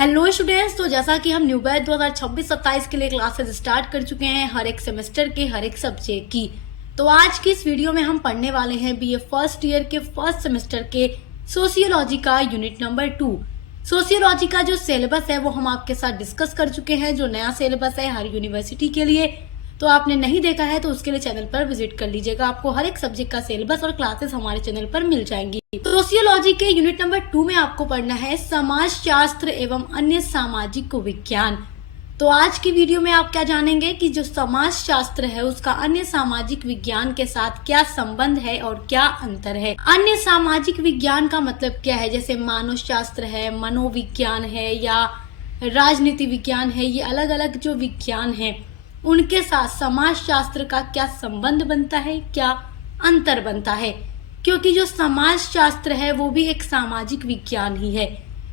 Hello students, तो जैसा कि हम न्यू बैच 2026-27 के लिए क्लासेस स्टार्ट कर चुके हैं हर एक सेमेस्टर के हर एक सब्जेक्ट की। तो आज की इस वीडियो में हम पढ़ने वाले हैं बीए फर्स्ट ईयर के फर्स्ट सेमेस्टर के सोशियोलॉजी का यूनिट नंबर 2। सोशियोलॉजी का जो सिलेबस है वो हम आपके साथ डिस्कस कर चुके हैं, जो नया सिलेबस है हर यूनिवर्सिटी के लिए। तो आपने नहीं देखा है तो उसके लिए चैनल पर विजिट कर लीजिएगा, आपको हर एक सब्जेक्ट का सिलेबस और क्लासेस हमारे चैनल पर मिल जाएंगी। तो सोशियोलॉजी के यूनिट नंबर 2 में आपको पढ़ना है समाज शास्त्र एवं अन्य सामाजिक विज्ञान। तो आज की वीडियो में आप क्या जानेंगे कि जो समाज शास्त्र है उसका अन्य सामाजिक विज्ञान के साथ क्या संबंध है और क्या अंतर है। अन्य सामाजिक विज्ञान का मतलब क्या है, जैसे मानव शास्त्र है, मनोविज्ञान है या राजनीति विज्ञान है, ये अलग अलग जो विज्ञान है उनके साथ समाज शास्त्र का क्या संबंध बनता है, क्या अंतर बनता है। क्योंकि जो समाज शास्त्र है वो भी एक सामाजिक विज्ञान ही है,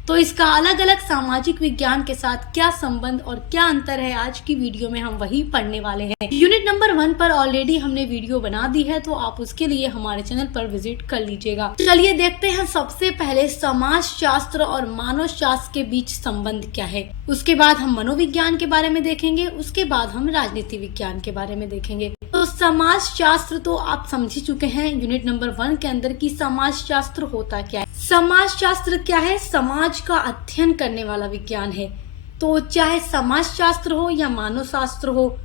तो इसका अलग अलग सामाजिक विज्ञान के साथ क्या संबंध और क्या अंतर है, आज की वीडियो में हम वही पढ़ने वाले हैं। यूनिट नंबर 1 पर ऑलरेडी हमने वीडियो बना दी है, तो आप उसके लिए हमारे चैनल पर विजिट कर लीजिएगा। चलिए देखते हैं सबसे पहले समाज शास्त्र और मानव शास्त्र के बीच संबंध क्या है। उसके बाद हम मनोविज्ञान के बारे में देखेंगे, उसके बाद हम राजनीति विज्ञान के बारे में देखेंगे। तो समाज शास्त्र तो आप समझ ही चुके हैं यूनिट नंबर 1 के अंदर कि समाज शास्त्र होता क्या है। समाज शास्त्र क्या है? समाज का अध्ययन करने वाला विज्ञान है। तो चाहे समाज शास्त्र हो या मानव शास्त्र हो,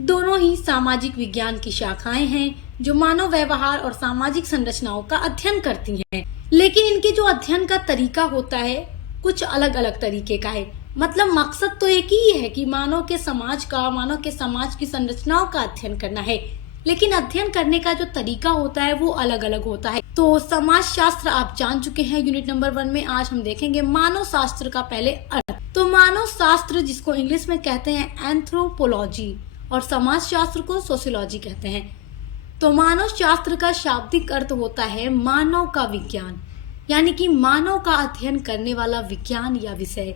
दोनों ही सामाजिक विज्ञान की शाखाएं हैं जो मानव व्यवहार और सामाजिक संरचनाओं का अध्ययन करती हैं। लेकिन इनके जो अध्ययन का तरीका होता है कुछ अलग अलग तरीके का है। मतलब मकसद तो एक ही है कि मानव के समाज की संरचनाओं का अध्ययन करना है, लेकिन अध्ययन करने का जो तरीका होता है वो अलग अलग होता है। तो समाज शास्त्र आप जान चुके हैं यूनिट नंबर 1 में। आज हम देखेंगे मानव शास्त्र का पहले अर्थ। तो मानव शास्त्र जिसको इंग्लिश में कहते हैं एंथ्रोपोलॉजी और समाज शास्त्र को सोशियोलॉजी कहते हैं। तो मानव शास्त्र का शाब्दिक अर्थ होता है मानव का विज्ञान, यानी कि मानव का अध्ययन करने वाला विज्ञान या विषय।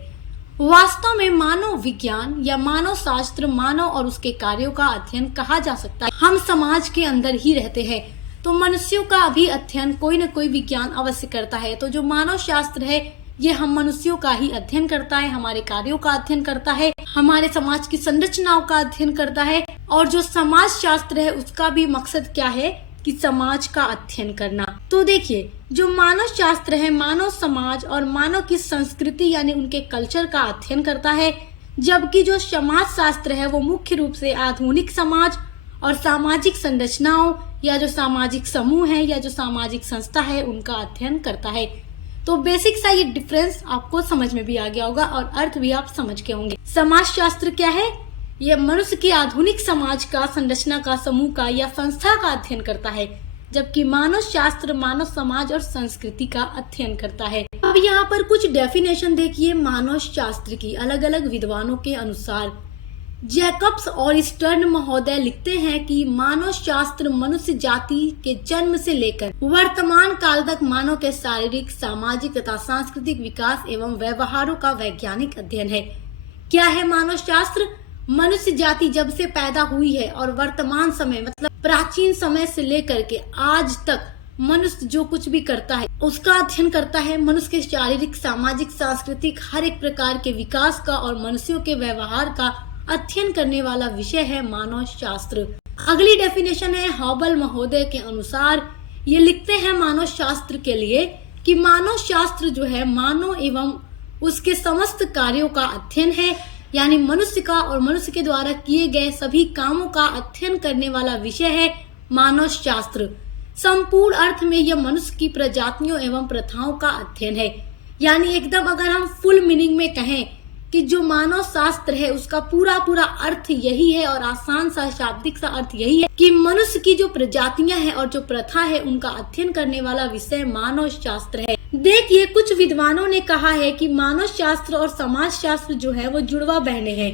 वास्तव में मानव विज्ञान या मानव शास्त्र मानव और उसके कार्यों का अध्ययन कहा जा सकता है। हम समाज के अंदर ही रहते हैं, तो मनुष्यों का भी अध्ययन कोई न कोई विज्ञान अवश्य करता है। तो जो मानव शास्त्र है ये हम मनुष्यों का ही अध्ययन करता है, हमारे कार्यों का अध्ययन करता है, हमारे समाज की संरचनाओं का अध्ययन करता है। और जो समाज शास्त्र है उसका भी मकसद क्या है कि समाज का अध्ययन करना। तो देखिए, जो मानव शास्त्र है मानव समाज और मानव की संस्कृति यानी उनके कल्चर का अध्ययन करता है, जबकि जो समाज शास्त्र है वो मुख्य रूप से आधुनिक समाज और सामाजिक संरचनाओं या जो सामाजिक समूह है या जो सामाजिक संस्था है उनका अध्ययन करता है। तो बेसिक सा ये डिफरेंस आपको समझ में भी आ गया होगा और अर्थ भी आप समझ गए होंगे। समाज शास्त्र क्या है? यह मनुष्य के आधुनिक समाज का, संरचना का, समूह का या संस्था का अध्ययन करता है, जबकि मानव शास्त्र मानव समाज और संस्कृति का अध्ययन करता है। अब यहाँ पर कुछ डेफिनेशन देखिए मानव शास्त्र की अलग अलग विद्वानों के अनुसार। जैकब्स और स्टर्न महोदय लिखते हैं कि मानव शास्त्र मनुष्य जाति के जन्म से लेकर वर्तमान काल तक मानव के शारीरिक, सामाजिक तथा सांस्कृतिक विकास एवं व्यवहारों का वैज्ञानिक अध्ययन है। क्या है मानव शास्त्र? मनुष्य जाति जब से पैदा हुई है और वर्तमान समय मतलब प्राचीन समय से लेकर के आज तक मनुष्य जो कुछ भी करता है उसका अध्ययन करता है। मनुष्य के शारीरिक, सामाजिक, सांस्कृतिक हर एक प्रकार के विकास का और मनुष्यों के व्यवहार का अध्ययन करने वाला विषय है मानव शास्त्र। अगली डेफिनेशन है हॉबल महोदय के अनुसार। ये लिखते हैं मानव शास्त्र के लिए कि मानव शास्त्र जो है मानव एवं उसके समस्त कार्यों का अध्ययन है, यानी मनुष्य का और मनुष्य के द्वारा किए गए सभी कामों का अध्ययन करने वाला विषय है मानव शास्त्र। संपूर्ण अर्थ में यह मनुष्य की प्रजातियों एवं प्रथाओं का अध्ययन है। यानी एकदम अगर हम फुल मीनिंग में कहें कि जो मानव शास्त्र है उसका पूरा अर्थ यही है और आसान सा शाब्दिक सा अर्थ यही है कि मनुष्य की जो प्रजातियां हैं और जो प्रथा है उनका अध्ययन करने वाला विषय मानव शास्त्र है। देखिए, कुछ विद्वानों ने कहा है कि मानव शास्त्र और समाज शास्त्र जो है वो जुड़वा बहने हैं,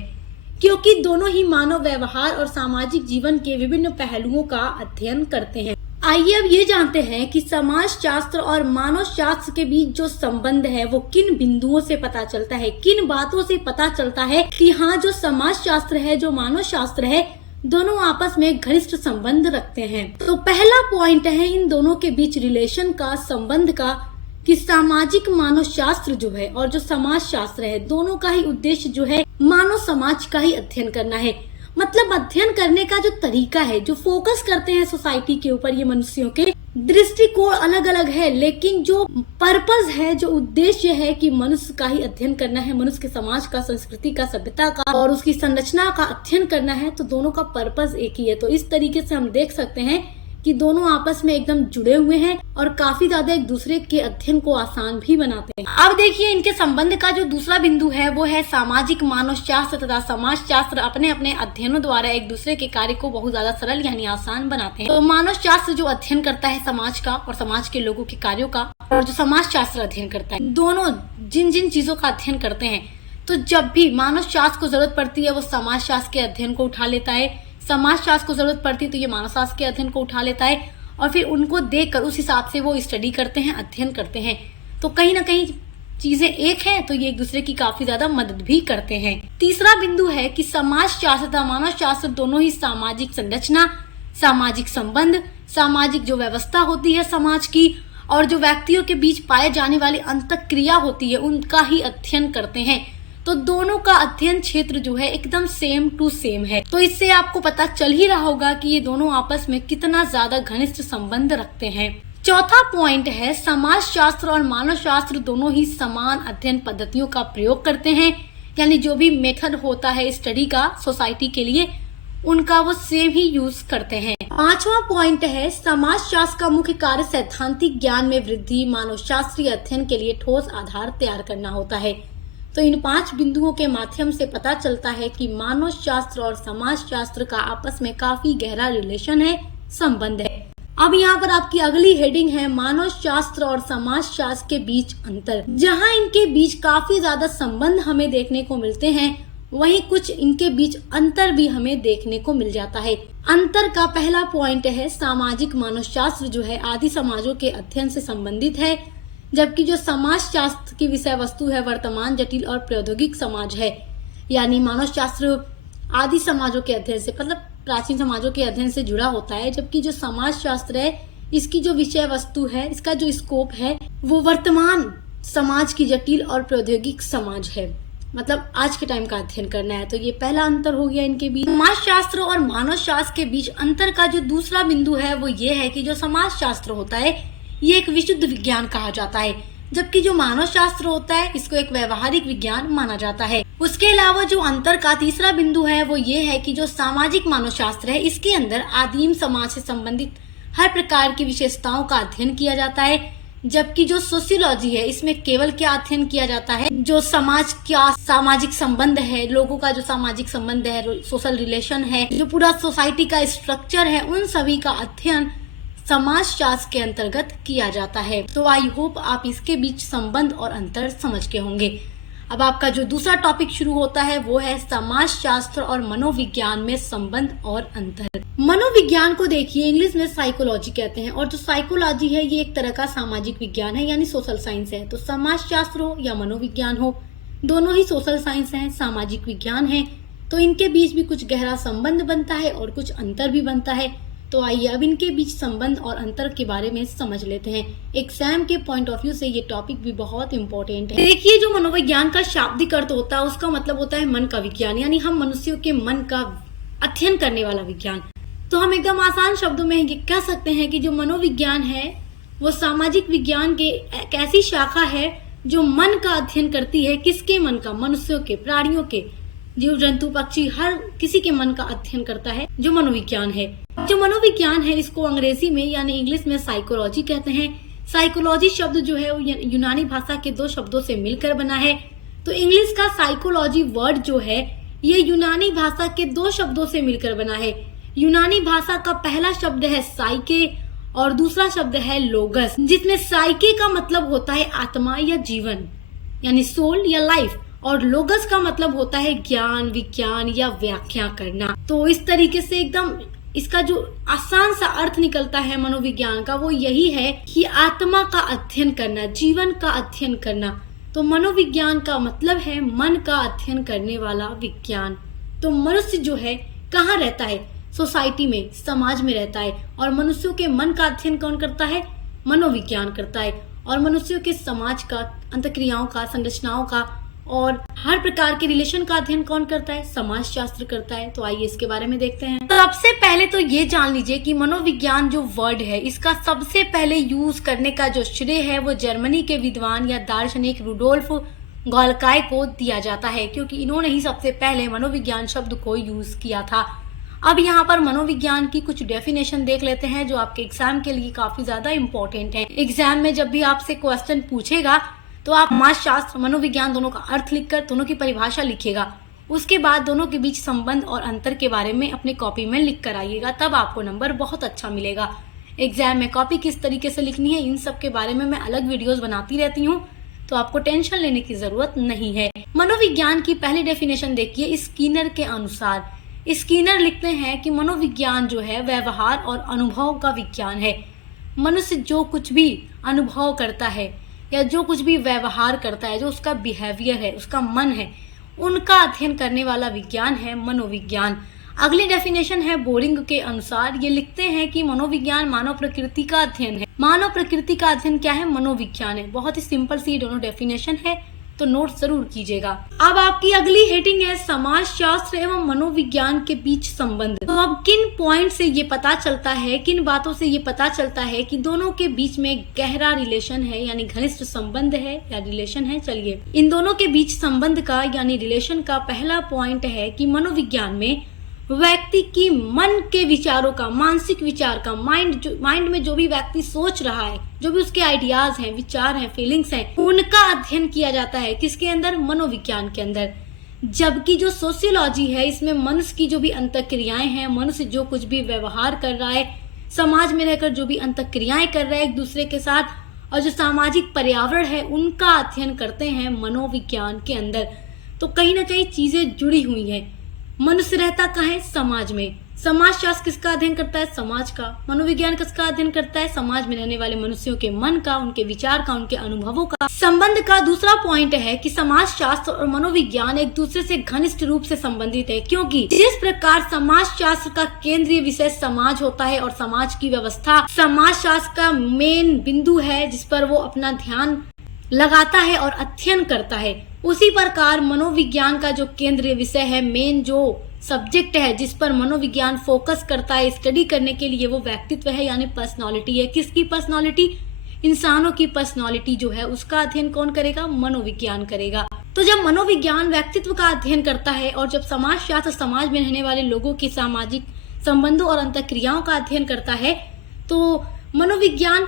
क्योंकि दोनों ही मानव व्यवहार और सामाजिक जीवन के विभिन्न पहलुओं का अध्ययन करते हैं। आइए अब ये जानते हैं कि समाज शास्त्र और मानव शास्त्र के बीच जो संबंध है वो किन बिंदुओं से पता चलता है, किन बातों से पता चलता है कि हाँ जो समाज शास्त्र है, जो मानव शास्त्र है, दोनों आपस में घनिष्ठ संबंध रखते हैं। तो पहला पॉइंट है इन दोनों के बीच रिलेशन का, संबंध का, कि सामाजिक मानव शास्त्र जो है और जो समाज शास्त्र है, दोनों का ही उद्देश्य जो है मानव समाज का ही अध्ययन करना है। मतलब अध्ययन करने का जो तरीका है, जो फोकस करते हैं सोसाइटी के ऊपर, ये मनुष्यों के दृष्टिकोण अलग अलग है, लेकिन जो पर्पस है, जो उद्देश्य है कि मनुष्य का ही अध्ययन करना है, मनुष्य के समाज का, संस्कृति का, सभ्यता का और उसकी संरचना का अध्ययन करना है, तो दोनों का पर्पस एक ही है। तो इस तरीके से हम देख सकते हैं कि दोनों आपस में एकदम जुड़े हुए हैं और काफी ज्यादा एक दूसरे के अध्ययन को आसान भी बनाते हैं। अब देखिए इनके संबंध का जो दूसरा बिंदु है वो है सामाजिक मानव शास्त्र तथा समाज शास्त्र अपने अपने अध्ययनों द्वारा एक दूसरे के कार्य को बहुत ज्यादा सरल यानी आसान बनाते हैं। तो मानव शास्त्र जो अध्ययन करता है समाज का और समाज के लोगों के कार्यों का, और जो समाज शास्त्र अध्ययन करता है, दोनों जिन जिन चीजों का अध्ययन करते हैं, तो जब भी मानव शास्त्र को जरूरत पड़ती है वो समाज शास्त्र के अध्ययन को उठा लेता है, समाज शास्त्र को जरूरत पड़ती है तो ये मानव शास्त्र के अध्ययन को उठा लेता है और फिर उनको देखकर उस हिसाब से वो स्टडी करते हैं, अध्ययन करते हैं। तो कहीं ना कहीं चीजें एक हैं, तो ये एक दूसरे की काफी ज्यादा मदद भी करते हैं। तीसरा बिंदु है कि समाज शास्त्र तथा मानव शास्त्र दोनों ही सामाजिक संरचना, सामाजिक संबंध, सामाजिक जो व्यवस्था होती है समाज की और जो व्यक्तियों के बीच पाए जाने वाली अंतःक्रिया होती है उनका ही अध्ययन करते हैं। तो दोनों का अध्ययन क्षेत्र जो है एकदम सेम टू सेम है। तो इससे आपको पता चल ही रहा होगा कि ये दोनों आपस में कितना ज्यादा घनिष्ठ संबंध रखते हैं। चौथा पॉइंट है समाज शास्त्र और मानव शास्त्र दोनों ही समान अध्ययन पद्धतियों का प्रयोग करते हैं, यानी जो भी मेथड होता है स्टडी का सोसाइटी के लिए उनका वो सेम ही यूज करते हैं। पांचवा पॉइंट है समाज शास्त्र का मुख्य कार्य सैद्धांतिक ज्ञान में वृद्धि, मानव शास्त्रीय अध्ययन के लिए ठोस आधार तैयार करना होता है। तो इन 5 बिंदुओं के माध्यम से पता चलता है कि मानव शास्त्र और समाज शास्त्र का आपस में काफी गहरा रिलेशन है, संबंध है। अब यहाँ पर आपकी अगली हेडिंग है मानव शास्त्र और समाज शास्त्र के बीच अंतर। जहाँ इनके बीच काफी ज्यादा संबंध हमें देखने को मिलते हैं, वहीं कुछ इनके बीच अंतर भी हमें देखने को मिल जाता है। अंतर का पहला पॉइंट है सामाजिक मानव शास्त्र जो है आदि समाजों के अध्ययन से संबंधित है, जबकि जो समाज शास्त्र की विषय वस्तु है वर्तमान, जटिल और प्रौद्योगिक समाज है। यानी मानव शास्त्र आदि समाजों के अध्ययन से, मतलब प्राचीन समाजों के अध्ययन से जुड़ा होता है, जबकि जो समाज शास्त्र है इसकी जो विषय वस्तु है, इसका जो स्कोप है वो वर्तमान समाज की जटिल और प्रौद्योगिक समाज है, मतलब आज के टाइम का अध्ययन करना है। तो ये पहला अंतर हो गया इनके बीच। समाज शास्त्र और मानव शास्त्र के बीच अंतर का जो दूसरा बिंदु है वो ये है कि जो समाज शास्त्र होता है ये एक विशुद्ध विज्ञान कहा जाता है, जबकि जो मानव शास्त्र होता है इसको एक व्यवहारिक विज्ञान माना जाता है। उसके अलावा जो अंतर का तीसरा बिंदु है वो ये है कि जो सामाजिक मानव शास्त्र है इसके अंदर आदिम समाज से संबंधित हर प्रकार की विशेषताओं का अध्ययन किया जाता है, जबकि जो सोशियोलॉजी है इसमें केवल क्या अध्ययन किया जाता है, जो समाज क्या सामाजिक संबंध है, लोगों का जो सामाजिक संबंध है, सोशल रिलेशन है, जो पूरा सोसाइटी का स्ट्रक्चर है, उन सभी का अध्ययन समाज शास्त्र के अंतर्गत किया जाता है। तो आई होप आप इसके बीच संबंध और अंतर समझ के होंगे। अब आपका जो दूसरा टॉपिक शुरू होता है वो है समाज शास्त्र और मनोविज्ञान में संबंध और अंतर। मनोविज्ञान को देखिए इंग्लिश में साइकोलॉजी कहते हैं, और जो साइकोलॉजी है ये एक तरह का सामाजिक विज्ञान है, यानी सोशल साइंस है। तो समाज शास्त्र हो या मनोविज्ञान हो, दोनों ही सोशल साइंस हैं, सामाजिक विज्ञान है। तो इनके बीच भी कुछ गहरा संबंध बनता है और कुछ अंतर भी बनता है। तो आइए अब इनके बीच संबंध और अंतर के बारे में समझ लेते हैं। एग्जाम के पॉइंट ऑफ व्यू से ये टॉपिक भी बहुत इंपॉर्टेंट है। देखिए जो मनोविज्ञान का शाब्दिक अर्थ होता है उसका मतलब होता है मन का विज्ञान, यानी हम मनुष्यों के मन का अध्ययन करने वाला विज्ञान। तो हम एकदम आसान शब्दों में ये कह सकते हैं कि जो मनोविज्ञान है वो सामाजिक विज्ञान के एक ऐसी शाखा है जो मन का अध्ययन करती है। किसके मन का? मनुष्यों के, प्राणियों के, जीव जंतु पक्षी, हर किसी के मन का अध्ययन करता है जो मनोविज्ञान है। जो मनोविज्ञान है इसको अंग्रेजी में यानी इंग्लिश में साइकोलॉजी कहते हैं। साइकोलॉजी शब्द जो है वो यूनानी भाषा के 2 शब्दों से मिलकर बना है। तो इंग्लिश का साइकोलॉजी वर्ड जो है ये यूनानी भाषा के 2 शब्दों से मिलकर बना है। यूनानी भाषा का पहला शब्द है साइके और दूसरा शब्द है लोगस, जिसमें साइके का मतलब होता है आत्मा या जीवन यानी सोल या लाइफ, और लोगस का मतलब होता है ज्ञान, विज्ञान या व्याख्या करना। तो इस तरीके से एकदम इसका जो आसान सा अर्थ निकलता है मनोविज्ञान का वो यही है कि आत्मा का अध्ययन करना, जीवन का अध्ययन करना। तो मनोविज्ञान का मतलब है मन का अध्ययन करने वाला विज्ञान। तो मनुष्य जो है कहाँ रहता है? सोसाइटी में, समाज में रहता है, और मनुष्यों के मन का अध्ययन कौन करता है? मनोविज्ञान करता है। और मनुष्यों के समाज का, अंतःक्रियाओं का, संरचनाओं का और हर प्रकार के रिलेशन का अध्ययन कौन करता है? समाजशास्त्र करता है। तो आइए इसके बारे में देखते हैं। तो सबसे पहले तो ये जान लीजिए कि मनोविज्ञान जो वर्ड है, इसका सबसे पहले यूज करने का जो श्रेय है वो जर्मनी के विद्वान या दार्शनिक रुडोल्फ गोल्काय को दिया जाता है, क्योंकि इन्होंने ही सबसे पहले मनोविज्ञान शब्द को यूज किया था। अब यहाँ पर मनोविज्ञान की कुछ डेफिनेशन देख लेते हैं जो आपके एग्जाम के लिए काफी ज्यादा इंपॉर्टेंट है। एग्जाम में जब भी आपसे क्वेश्चन पूछेगा तो आप समाजशास्त्र, मनोविज्ञान दोनों का अर्थ लिखकर दोनों की परिभाषा लिखिएगा। उसके बाद दोनों के बीच संबंध और अंतर के बारे में अपनी कॉपी में लिख कर आइएगा, तब आपको नंबर बहुत अच्छा मिलेगा। एग्जाम में कॉपी किस तरीके से लिखनी है, इन सब के बारे में मैं अलग वीडियोस बनाती रहती हूँ, तो आपको टेंशन लेने की जरूरत नहीं है। मनोविज्ञान की पहली डेफिनेशन देखिए स्किनर के अनुसार। स्किनर लिखते हैं कि मनोविज्ञान जो है व्यवहार और अनुभव का विज्ञान है। मनुष्य जो कुछ भी अनुभव करता है या जो कुछ भी व्यवहार करता है, जो उसका बिहेवियर है, उसका मन है, उनका अध्ययन करने वाला विज्ञान है मनोविज्ञान। अगली डेफिनेशन है बोरिंग के अनुसार। ये लिखते हैं कि मनोविज्ञान मानव प्रकृति का अध्ययन है। मानव प्रकृति का अध्ययन क्या है? मनोविज्ञान है। बहुत ही सिंपल सी दोनों डेफिनेशन है, तो नोट जरूर कीजिएगा। अब आपकी अगली हेडिंग है समाजशास्त्र एवं मनोविज्ञान के बीच संबंध। तो अब किन पॉइंट से ये पता चलता है, किन बातों से ये पता चलता है कि दोनों के बीच में गहरा रिलेशन है, यानी घनिष्ठ संबंध है या रिलेशन है। चलिए इन दोनों के बीच संबंध का यानी रिलेशन का पहला पॉइंट है कि मनोविज्ञान में व्यक्ति की मन के विचारों का, मानसिक विचार का, माइंड में जो भी व्यक्ति सोच रहा है, जो भी उसके आइडियाज हैं, विचार हैं, फीलिंग्स हैं, उनका अध्ययन किया जाता है। किसके अंदर? मनोविज्ञान के अंदर। जबकि जो सोशियोलॉजी है, इसमें मनुष्य की जो भी अंतःक्रियाएं हैं, मनुष्य जो कुछ भी व्यवहार कर रहा है, समाज में रहकर जो भी अंतःक्रियाएं कर रहा है एक दूसरे के साथ, और जो सामाजिक पर्यावरण है उनका अध्ययन करते हैं मनोविज्ञान के अंदर। तो कहीं ना कहीं चीजें जुड़ी हुई हैं। मनुष्य रहता कहाँ है? समाज में। समाजशास्त्र किसका अध्ययन करता है? समाज का। मनोविज्ञान किसका अध्ययन करता है? समाज में रहने वाले मनुष्यों के मन का, उनके विचार का, उनके अनुभवों का। संबंध का दूसरा पॉइंट है कि समाजशास्त्र और मनोविज्ञान एक दूसरे से घनिष्ठ रूप से संबंधित है, क्योंकि जिस प्रकार समाजशास्त्र का केंद्रीय विषय समाज होता है और समाज की व्यवस्था समाजशास्त्र का मेन बिंदु है जिस पर वो अपना ध्यान लगाता है और अध्ययन करता है, उसी प्रकार मनोविज्ञान का जो केंद्रीय विषय है, मेन जो सब्जेक्ट है जिस पर मनोविज्ञान फोकस करता है स्टडी करने के लिए, वो व्यक्तित्व है यानी पर्सनालिटी है। किसकी पर्सनालिटी? इंसानों की पर्सनालिटी जो है उसका अध्ययन कौन करेगा? मनोविज्ञान करेगा। तो जब मनोविज्ञान व्यक्तित्व का अध्ययन करता है और जब समाजशास्त्र समाज में रहने वाले लोगों के सामाजिक संबंधों और अंतःक्रियाओं का अध्ययन करता है, तो मनोविज्ञान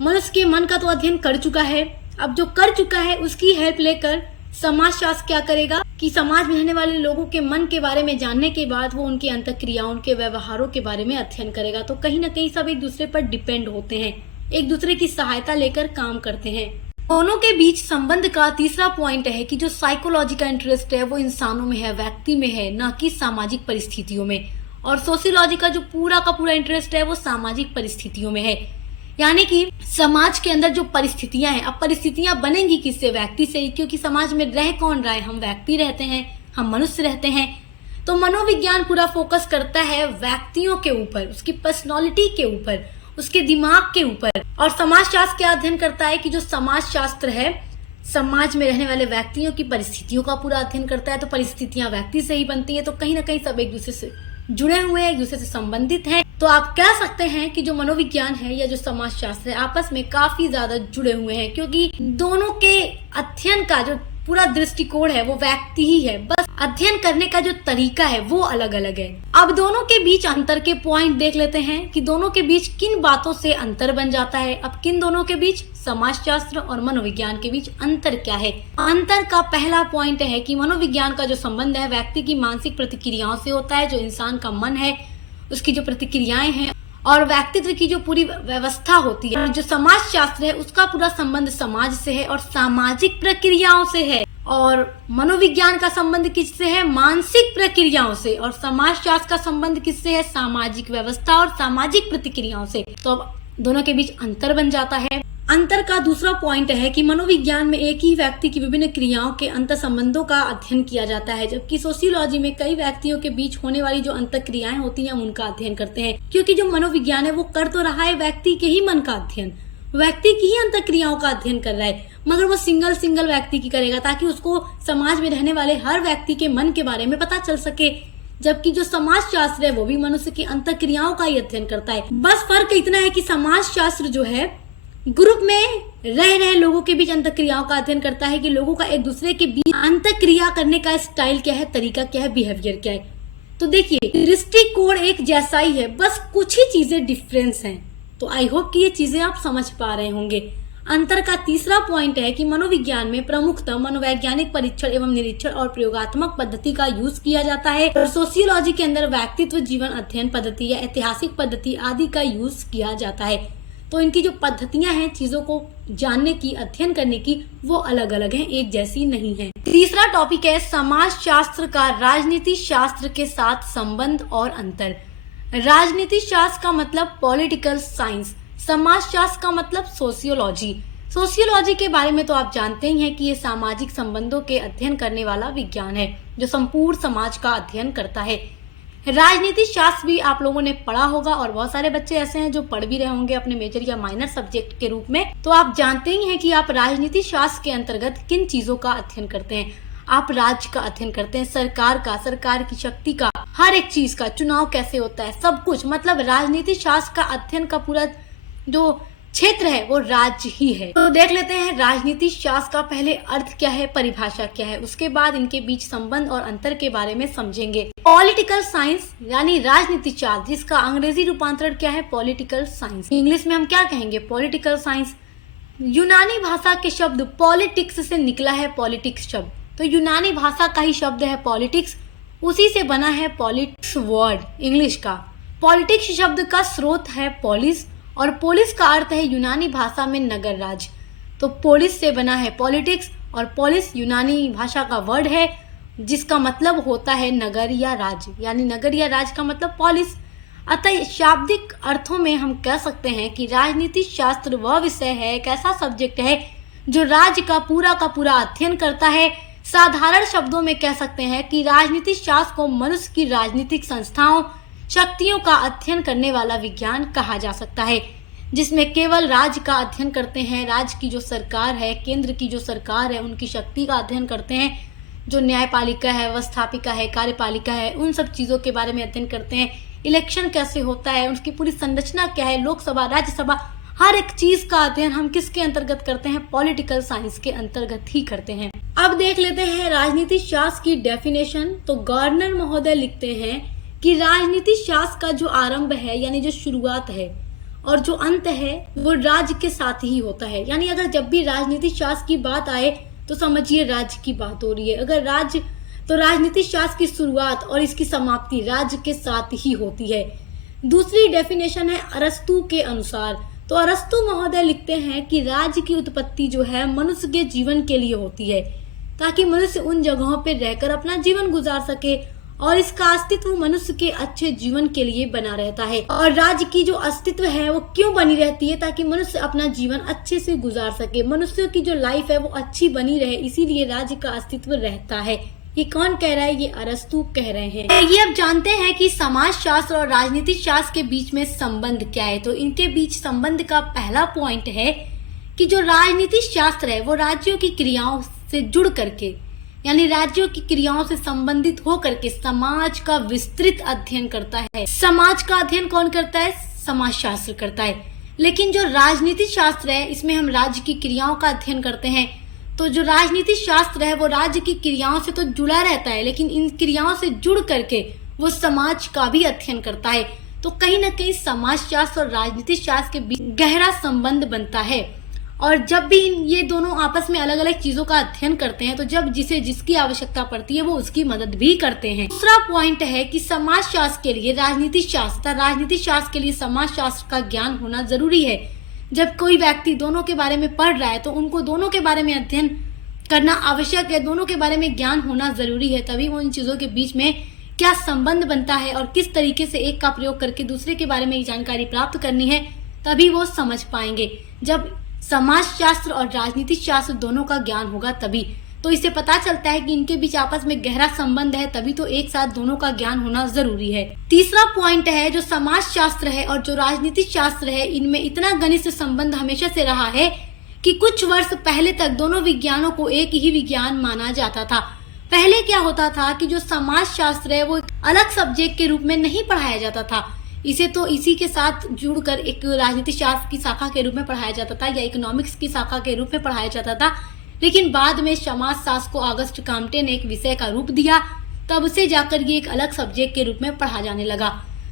मनुष्य के मन का तो अध्ययन कर चुका है। अब जो कर चुका है उसकी हेल्प लेकर समाजशास्त्र क्या करेगा कि समाज में रहने वाले लोगों के मन के बारे में जानने के बाद वो उनकी अंतःक्रियाओं, उनके व्यवहारों के बारे में अध्ययन करेगा। तो कहीं ना कहीं सब एक दूसरे पर डिपेंड होते हैं, एक दूसरे की सहायता लेकर काम करते हैं। दोनों के बीच संबंध का तीसरा पॉइंट है कि जो साइकोलॉजी का इंटरेस्ट है वो इंसानों में है, व्यक्ति में है, न कि सामाजिक परिस्थितियों में। और सोशियोलॉजी का जो पूरा का पूरा इंटरेस्ट है वो सामाजिक परिस्थितियों में है, यानी कि समाज के अंदर जो परिस्थितियां हैं। अब परिस्थितियां बनेंगी किससे? व्यक्ति से ही, क्योंकि समाज में रह कौन रहा है? हम व्यक्ति रहते हैं, हम मनुष्य रहते हैं। तो मनोविज्ञान पूरा फोकस करता है व्यक्तियों के ऊपर, उसकी पर्सनालिटी के ऊपर, उसके दिमाग के ऊपर। और समाजशास्त्र क्या अध्ययन करता है कि जो समाजशास्त्र है समाज में रहने वाले व्यक्तियों की परिस्थितियों का पूरा अध्ययन करता है। तो परिस्थितियां व्यक्ति से ही बनती है, तो कहीं ना कहीं सब एक दूसरे से जुड़े हुए हैं, एक दूसरे से संबंधित हैं। तो आप कह सकते हैं कि जो मनोविज्ञान है या जो समाजशास्त्र है आपस में काफी ज्यादा जुड़े हुए हैं, क्योंकि दोनों के अध्ययन का जो पूरा दृष्टिकोण है वो व्यक्ति ही है, बस अध्ययन करने का जो तरीका है वो अलग अलग है। अब दोनों के बीच अंतर के पॉइंट देख लेते हैं कि दोनों के बीच किन बातों से अंतर बन जाता है। अब किन दोनों के बीच? समाजशास्त्र और मनोविज्ञान के बीच अंतर क्या है? अंतर का पहला पॉइंट है कि मनोविज्ञान का जो संबंध है व्यक्ति की मानसिक प्रतिक्रियाओं से होता है, जो इंसान का मन है उसकी जो प्रतिक्रियाएं हैं और व्यक्तित्व की जो पूरी व्यवस्था होती है। जो समाजशास्त्र है उसका पूरा संबंध समाज से है और सामाजिक प्रक्रियाओं से है, और मनोविज्ञान का संबंध किससे है? मानसिक प्रक्रियाओं से। और समाजशास्त्र का संबंध किससे है? सामाजिक व्यवस्था और सामाजिक प्रतिक्रियाओं से। तो अब दोनों के बीच अंतर बन जाता है। अंतर का दूसरा पॉइंट है कि मनोविज्ञान में एक ही व्यक्ति की विभिन्न क्रियाओं के अंतर संबंधों का अध्ययन किया जाता है, जबकि सोशियोलॉजी में कई व्यक्तियों के बीच होने वाली जो अंतर क्रियाएं होती हैं उनका अध्ययन करते हैं। क्योंकि जो मनोविज्ञान है वो कर तो रहा है व्यक्ति के ही मन का अध्ययन, व्यक्ति की ही अंतःक्रियाओं का अध्ययन कर रहा है, मगर वो सिंगल व्यक्ति की करेगा ताकि उसको समाज में रहने वाले हर व्यक्ति के मन के बारे में पता चल सके। जबकि जो समाज शास्त्र है वो भी मनुष्य की अंतःक्रियाओं का ही अध्ययन करता है। बस फर्क इतना है कि समाज शास्त्र जो है ग्रुप में रह रहे लोगों के बीच अंतःक्रियाओं का अध्ययन करता है कि लोगों का एक दूसरे के बीच अंतःक्रिया करने का स्टाइल क्या है, तरीका क्या है, बिहेवियर क्या है। तो देखिए दृष्टिकोण एक जैसा ही है, बस कुछ ही चीजें डिफरेंस हैं। तो आई होप कि ये चीजें आप समझ पा रहे होंगे। अंतर का तीसरा पॉइंट है कि मनोविज्ञान में प्रमुखतः मनोवैज्ञानिक परीक्षण एवं निरीक्षण और प्रयोगात्मक पद्धति का यूज किया जाता है, और सोशियोलॉजी के अंदर व्यक्तित्व जीवन अध्ययन पद्धति या ऐतिहासिक पद्धति आदि का यूज किया जाता है। तो इनकी जो पद्धतियां हैं चीजों को जानने की, अध्ययन करने की, वो अलग अलग हैं, एक जैसी नहीं है। तीसरा टॉपिक है समाज शास्त्र का राजनीति शास्त्र के साथ संबंध और अंतर। राजनीति शास्त्र का मतलब पॉलिटिकल साइंस, समाज शास्त्र का मतलब सोशियोलॉजी। सोशियोलॉजी के बारे में तो आप जानते ही हैं कि ये सामाजिक संबंधों के अध्ययन करने वाला विज्ञान है जो संपूर्ण समाज का अध्ययन करता है। राजनीति शास्त्र भी आप लोगों ने पढ़ा होगा और बहुत सारे बच्चे ऐसे हैं जो पढ़ भी रहे होंगे अपने मेजर या माइनर सब्जेक्ट के रूप में। तो आप जानते ही हैं कि आप राजनीति शास्त्र के अंतर्गत किन चीजों का अध्ययन करते हैं। आप राज्य का अध्ययन करते हैं, सरकार का, सरकार की शक्ति का, हर एक चीज का, चुनाव कैसे होता है, सब कुछ। मतलब राजनीति शास्त्र का अध्ययन का पूरा जो क्षेत्र है वो राज्य ही है। तो देख लेते हैं राजनीति शास्त्र का पहले अर्थ क्या है, परिभाषा क्या है, उसके बाद इनके बीच संबंध और अंतर के बारे में समझेंगे। पॉलिटिकल साइंस यानी राजनीति शास्त्र, जिसका अंग्रेजी रूपांतरण क्या है, पॉलिटिकल साइंस। इंग्लिश में हम क्या कहेंगे, पॉलिटिकल साइंस। यूनानी भाषा के शब्द पॉलिटिक्स से निकला है, पॉलिटिक्स शब्द। तो यूनानी भाषा का ही शब्द है पॉलिटिक्स, उसी से बना है पॉलिटिक्स वर्ड इंग्लिश का। पॉलिटिक्स शब्द का स्रोत है पोलिस, और पोलिस का अर्थ है यूनानी भाषा में नगर राज्य। तो पोलिस से बना है पॉलिटिक्स, और पोलिस यूनानी भाषा का वर्ड है जिसका मतलब होता है नगर या राज्य, यानी नगर या राज्य का मतलब पोलिस। अतः शाब्दिक अर्थों में हम कह सकते हैं कि राजनीति शास्त्र वह विषय है, एक ऐसा सब्जेक्ट है जो राज्य का पूरा अध्ययन करता है। साधारण शब्दों में कह सकते हैं कि राजनीति शास्त्र को मनुष्य की राजनीतिक संस्थाओं, शक्तियों का अध्ययन करने वाला विज्ञान कहा जा सकता है, जिसमें केवल राज्य का अध्ययन करते हैं, राज्य की जो सरकार है, केंद्र की जो सरकार है, उनकी शक्ति का अध्ययन करते हैं, जो न्यायपालिका है, व्यवस्थापिका है, कार्यपालिका है, उन सब चीजों के बारे में अध्ययन करते हैं। इलेक्शन कैसे होता है, उसकी पूरी संरचना क्या है, लोकसभा, राज्यसभा, हर एक चीज का अध्ययन हम किसके अंतर्गत करते हैं, पॉलिटिकल साइंस के अंतर्गत ही करते हैं। अब देख लेते हैं राजनीति शास्त्र की डेफिनेशन। तो गवर्नर महोदय लिखते हैं कि राजनीति शास्त्र का जो आरंभ है यानी जो शुरुआत है और जो अंत है वो राज्य के साथ ही होता है। यानी अगर जब भी राजनीति शास्त्र की बात आए तो समझिए राज्य की बात हो रही है। अगर राज्य, तो राजनीति शास्त्र की शुरुआत और इसकी समाप्ति राज्य के साथ ही होती है। दूसरी डेफिनेशन है अरस्तु के अनुसार। तो अरस्तु महोदय लिखते हैं कि राज्य की उत्पत्ति जो है मनुष्य के जीवन के लिए होती है, ताकि मनुष्य उन जगहों पर रहकर अपना जीवन गुजार सके, और इसका अस्तित्व मनुष्य के अच्छे जीवन के लिए बना रहता है। और राज्य की जो अस्तित्व है वो क्यों बनी रहती है, ताकि मनुष्य अपना जीवन अच्छे से गुजार सके, मनुष्यों की जो लाइफ है वो अच्छी बनी रहे, इसीलिए राज्य का अस्तित्व रहता है। ये कौन कह रहा है, ये अरस्तु कह रहे हैं। ये अब जानते हैं कि समाज शास्त्र और राजनीति शास्त्र के बीच में संबंध क्या है। तो इनके बीच संबंध का पहला पॉइंट है कि जो राजनीति शास्त्र है वो राज्यों की क्रियाओं से जुड़ करके, यानी राज्यों की क्रियाओं से संबंधित होकर के समाज का विस्तृत अध्ययन करता है। समाज का अध्ययन कौन करता है, समाज शास्त्र करता है। लेकिन जो राजनीति शास्त्र है इसमें हम राज्य की क्रियाओं का अध्ययन करते हैं। तो जो राजनीति शास्त्र है वो राज्य की क्रियाओं से तो जुड़ा रहता है, लेकिन इन क्रियाओं से जुड़ करके वो समाज का भी अध्ययन करता है। तो कहीं ना कहीं समाज शास्त्र और राजनीति शास्त्र के बीच गहरा संबंध बनता है। और जब भी ये दोनों आपस में अलग अलग चीजों का अध्ययन करते हैं तो जब जिसे जिसकी आवश्यकता पड़ती है वो उसकी मदद भी करते हैं। दूसरा पॉइंट है कि समाज शास्त्र के लिए राजनीति शास्त्र के लिए समाज शास्त्र का ज्ञान होना जरूरी है। जब कोई व्यक्ति दोनों के बारे में पढ़ रहा है तो उनको दोनों के बारे में अध्ययन करना आवश्यक है, दोनों के बारे में ज्ञान होना जरूरी है, तभी वो इन चीजों के बीच में क्या संबंध बनता है और किस तरीके से एक का प्रयोग करके दूसरे के बारे में जानकारी प्राप्त करनी है, तभी वो समझ पाएंगे। जब समाज शास्त्र और राजनीति शास्त्र दोनों का ज्ञान होगा तभी। तो इससे पता चलता है कि इनके बीच आपस में गहरा संबंध है, तभी तो एक साथ दोनों का ज्ञान होना जरूरी है। तीसरा पॉइंट है जो समाज शास्त्र है और जो राजनीति शास्त्र है, इनमें इतना घनिष्ठ संबंध हमेशा से रहा है कि कुछ वर्ष पहले तक दोनों विज्ञानों को एक ही विज्ञान माना जाता था। पहले क्या होता था कि जो समाज शास्त्र है वो एक अलग सब्जेक्ट के रूप में नहीं पढ़ाया जाता था, इसे तो इसी के साथ जुड़कर एक राजनीति शास्त्र की शाखा के रूप में पढ़ाया जाता था या इकोनॉमिक्स की शाखा के रूप में पढ़ाया जाता था। लेकिन बाद में समाज शास्त्र को अगस्त काम्टे ने एक विषय का रूप दिया, तब से जाकर ये एक अलग सब्जेक्ट के रूप में पढ़ा जाने लगा।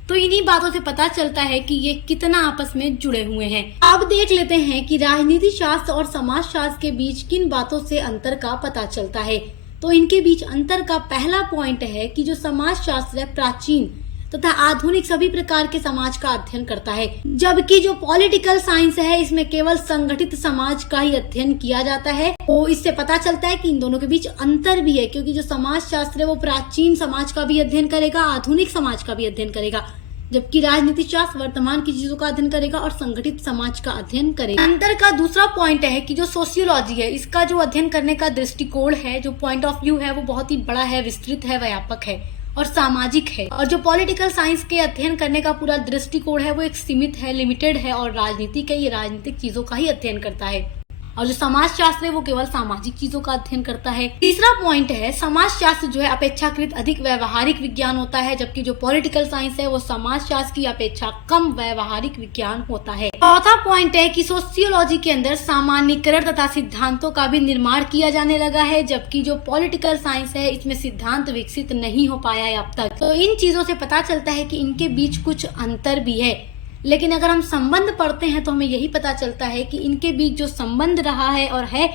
तो इन्हीं बातों से पता चलता है कि ये कितना आपस में जुड़े हुए हैं। अब देख लेते हैं कि राजनीति शास्त्र और समाज शास्त्र के बीच किन बातों से अंतर का पता चलता है। तो इनके बीच अंतर का पहला पॉइंट है कि जो समाज शास्त्र है प्राचीन तथा आधुनिक सभी प्रकार के समाज का अध्ययन करता है, जबकि जो पॉलिटिकल साइंस है इसमें केवल संगठित समाज का ही अध्ययन किया जाता है। तो इससे पता चलता है कि इन दोनों के बीच अंतर भी है, क्योंकि जो समाज शास्त्र है वो प्राचीन समाज का भी अध्ययन करेगा, आधुनिक समाज का भी अध्ययन करेगा, जबकि राजनीति शास्त्र वर्तमान की चीजों का अध्ययन करेगा और संगठित समाज का अध्ययन करेगा। अंतर का दूसरा पॉइंट है कि जो सोशियोलॉजी है इसका जो अध्ययन करने का दृष्टिकोण है, जो पॉइंट ऑफ व्यू है वो बहुत ही बड़ा है, विस्तृत है, व्यापक है और सामाजिक है। और जो पॉलिटिकल साइंस के अध्ययन करने का पूरा दृष्टिकोण है वो एक सीमित है, लिमिटेड है और राजनीति के ये राजनीतिक चीजों का ही अध्ययन करता है। और जो समाज शास्त्र है वो केवल सामाजिक चीजों का अध्ययन करता है। तीसरा पॉइंट है समाज शास्त्र जो है अपेक्षाकृत अधिक व्यवहारिक विज्ञान होता है, जबकि जो पॉलिटिकल साइंस है वो समाज शास्त्र की अपेक्षा कम व्यवहारिक विज्ञान होता है। चौथा पॉइंट है कि सोशियोलॉजी के अंदर सामान्यीकरण तथा सिद्धांतों का भी निर्माण किया जाने लगा है, जबकि जो पॉलिटिकल साइंस है इसमें सिद्धांत विकसित नहीं हो पाया है अब तक। तो इन चीजों से पता चलता है कि इनके बीच कुछ अंतर भी है, लेकिन अगर हम संबंध पढ़ते हैं तो हमें यही पता चलता है कि इनके बीच जो संबंध रहा है और है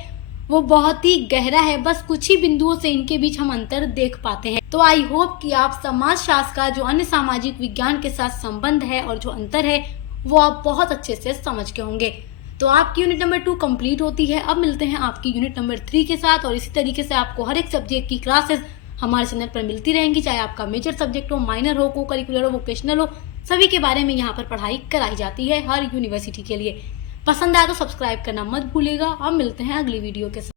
वो बहुत ही गहरा है। बस कुछ ही बिंदुओं से इनके बीच हम अंतर देख पाते हैं। तो आई होप कि आप समाज शास्त्र का जो अन्य सामाजिक विज्ञान के साथ संबंध है और जो अंतर है वो आप बहुत अच्छे से समझ के होंगे। तो आपकी यूनिट नंबर 2 कंप्लीट होती है। अब मिलते हैं आपकी यूनिट नंबर 3 के साथ, और इसी तरीके से आपको हर एक सब्जेक्ट की क्लासेस हमारे चैनल पर मिलती रहेंगी, चाहे आपका मेजर सब्जेक्ट हो, माइनर हो, को करिकुलर हो, वोकेशनल हो, सभी के बारे में यहाँ पर पढ़ाई कराई जाती है हर यूनिवर्सिटी के लिए। पसंद आए तो सब्सक्राइब करना मत भूलिएगा। अब मिलते हैं अगली वीडियो के साथ।